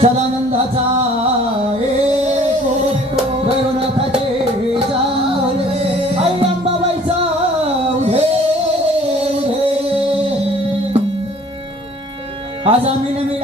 सदानंदाचा एक आज आम्ही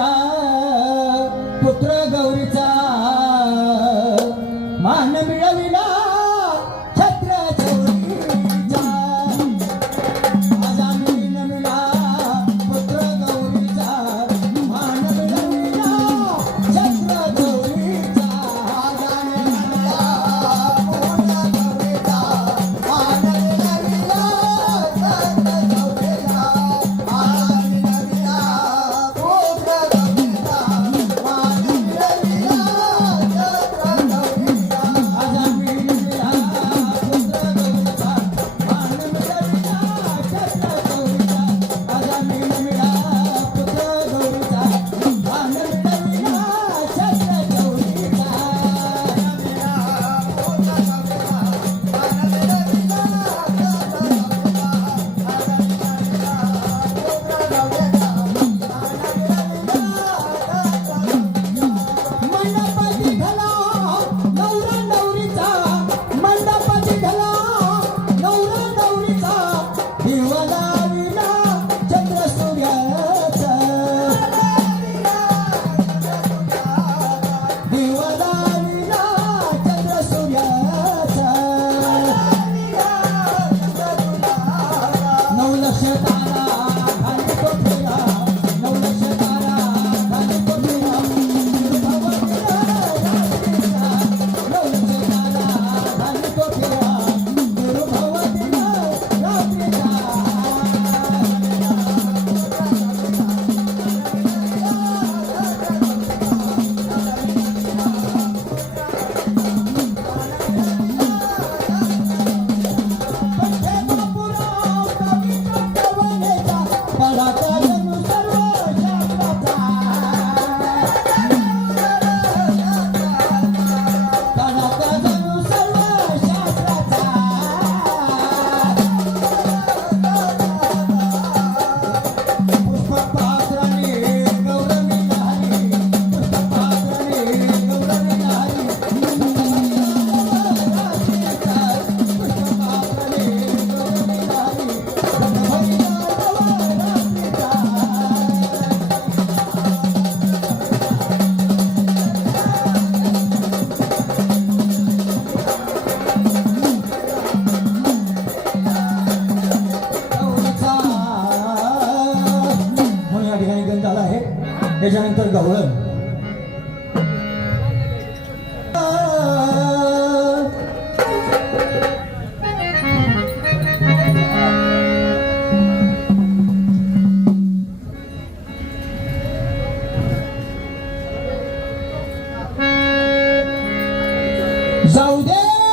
Saudade!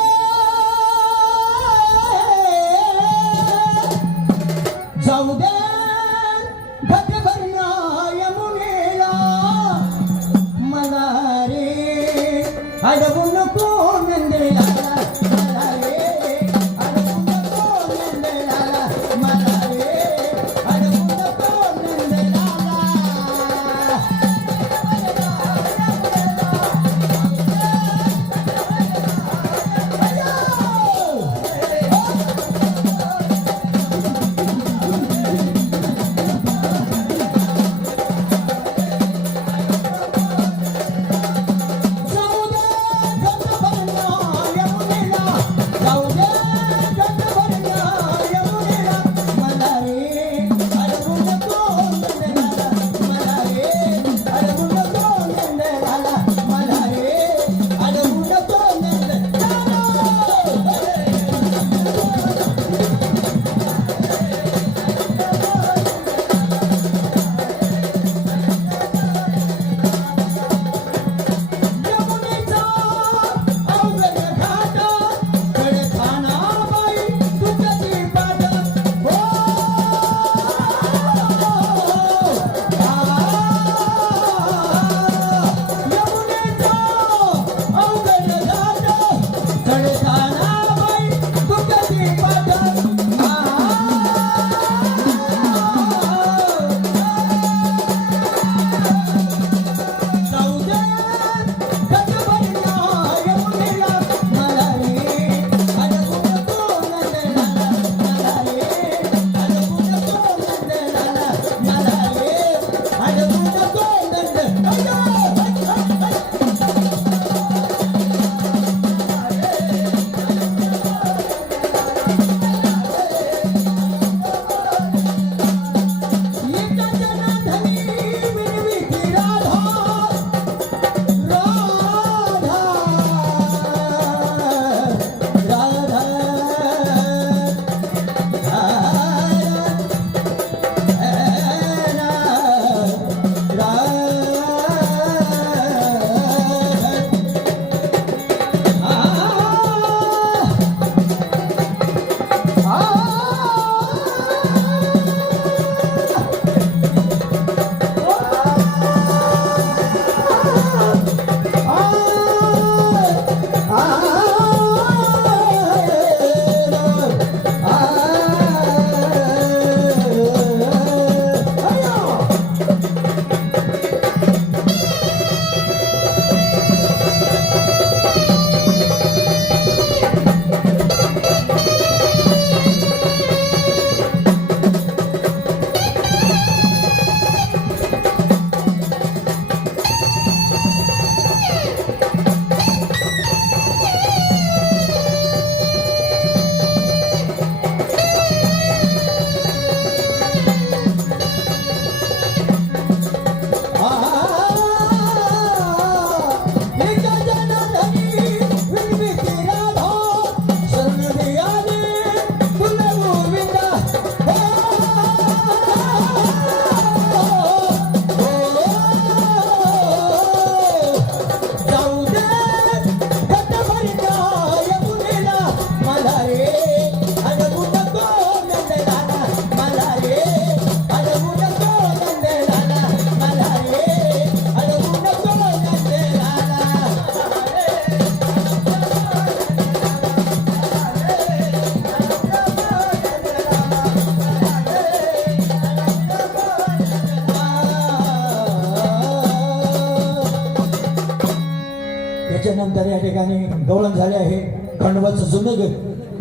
त्याच्यानंतर या ठिकाणी गवळण झाले आहे. खंडवाचं जुनं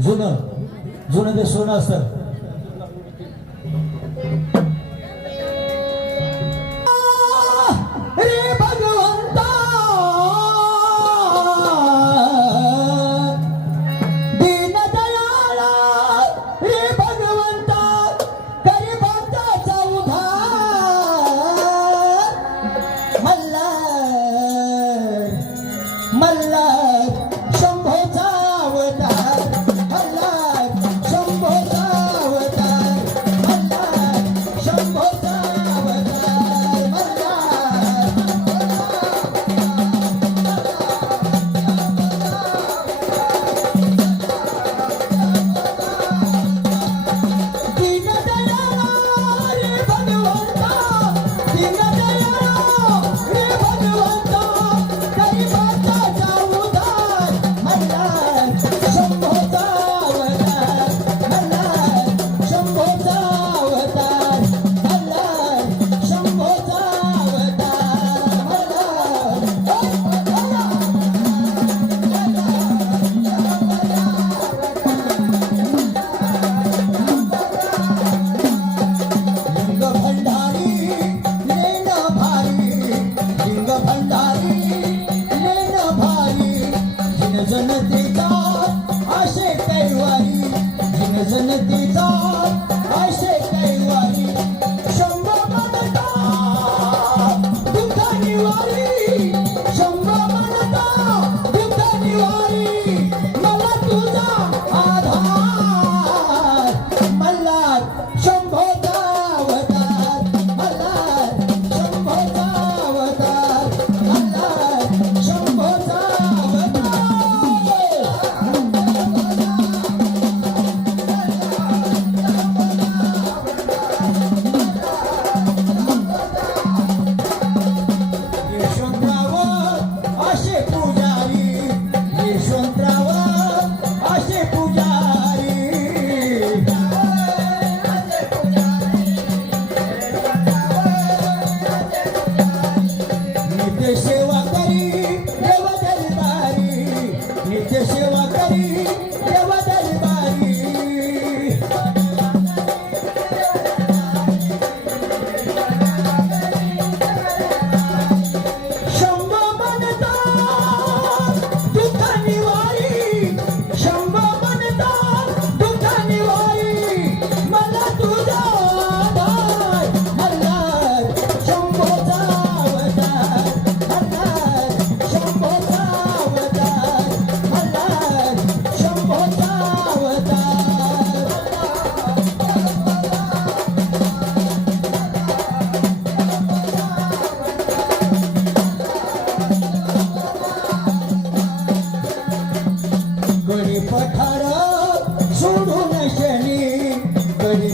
जुनं जुनं ते सोनं असतं.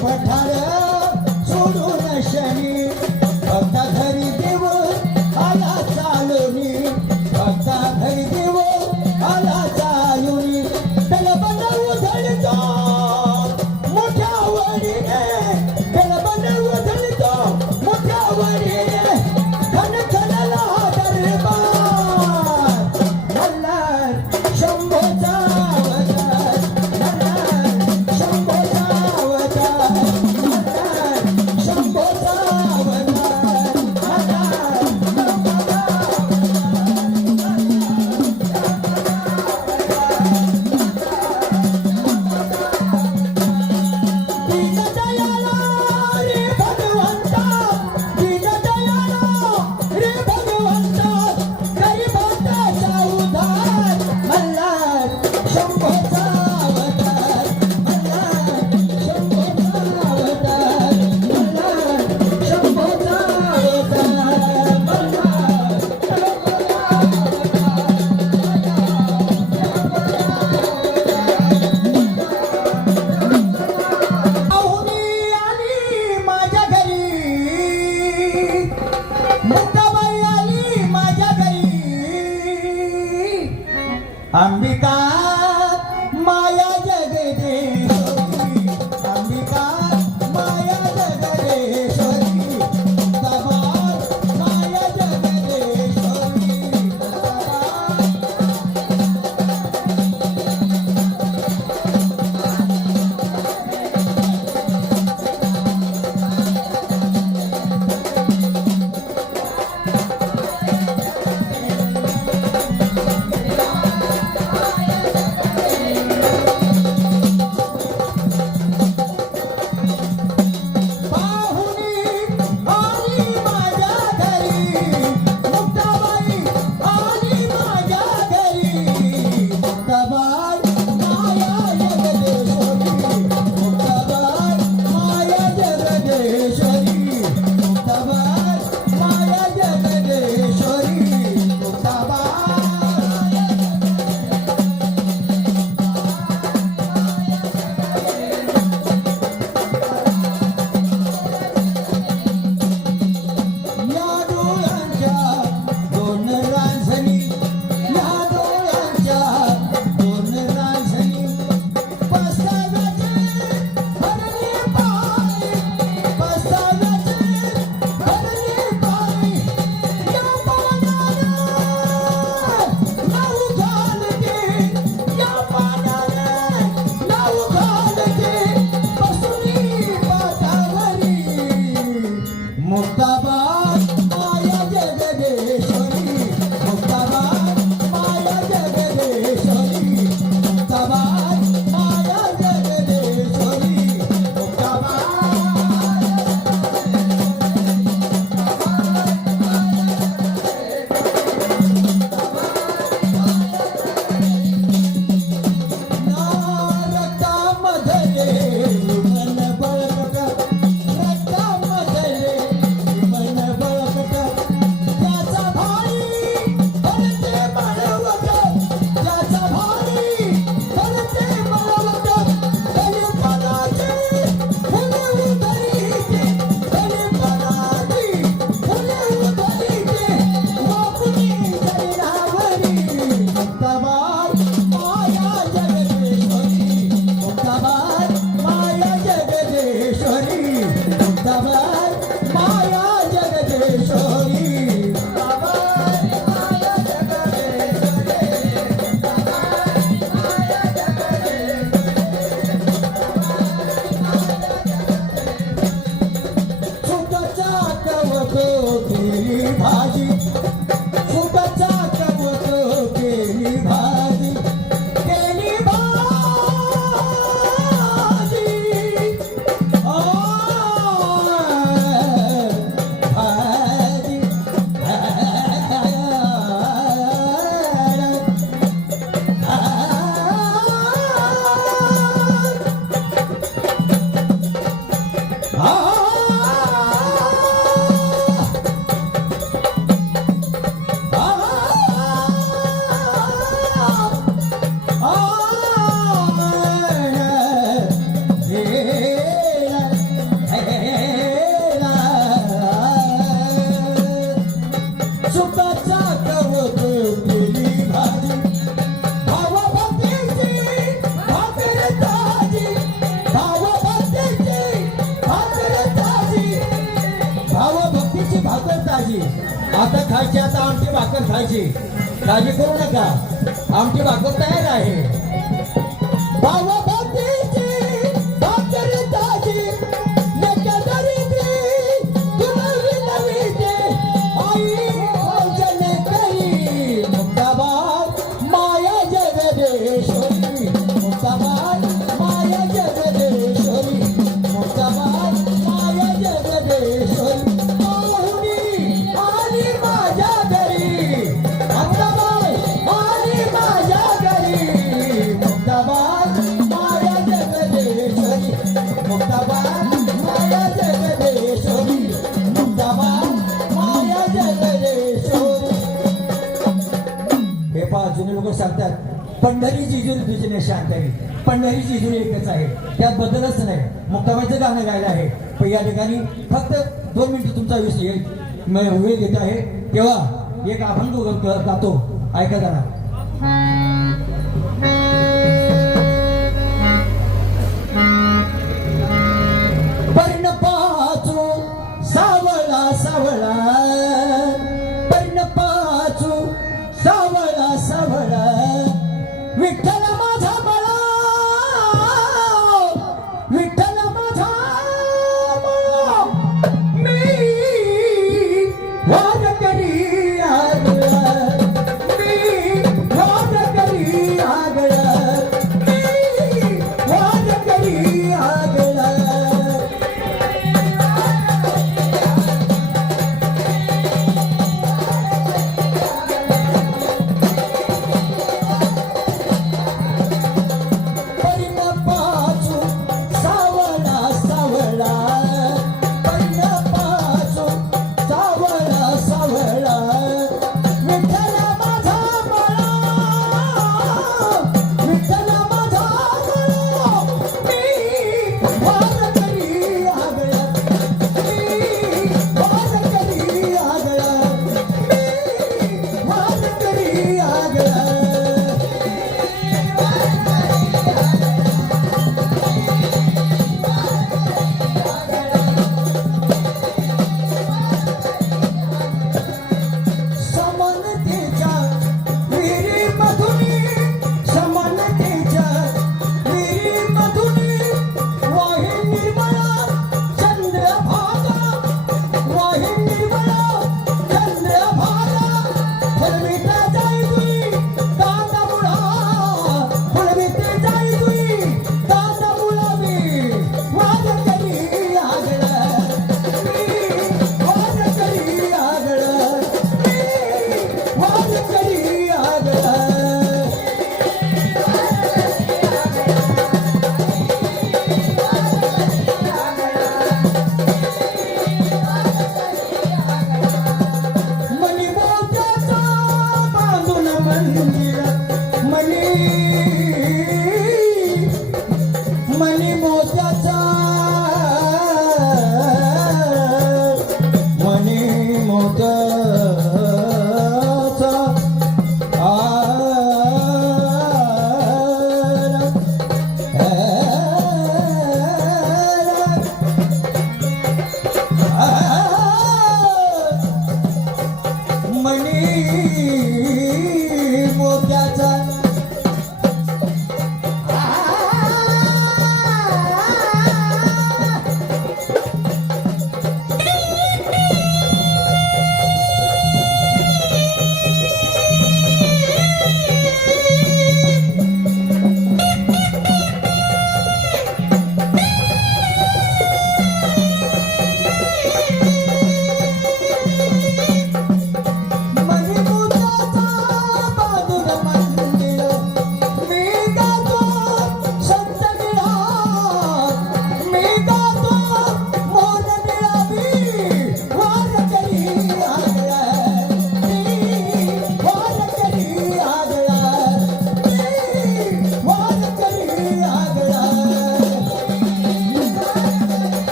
快快乐。அம்பிதா आता आता आमची भाकर खायची. काळजी करू नका. आमची भाकर तयार आहे. सांगतात पंढरी जिजूर तुझे शांत आहे. पंढरी जिजूर एकच आहे. त्यात बदलच नाही. मुक्ताबाईचं गाणं गायलं आहे. पण या ठिकाणी फक्त दोन मिनिटं तुमचा विषय वेळ घेत आहे. तेव्हा एक अभंग गातो. ऐका जरा.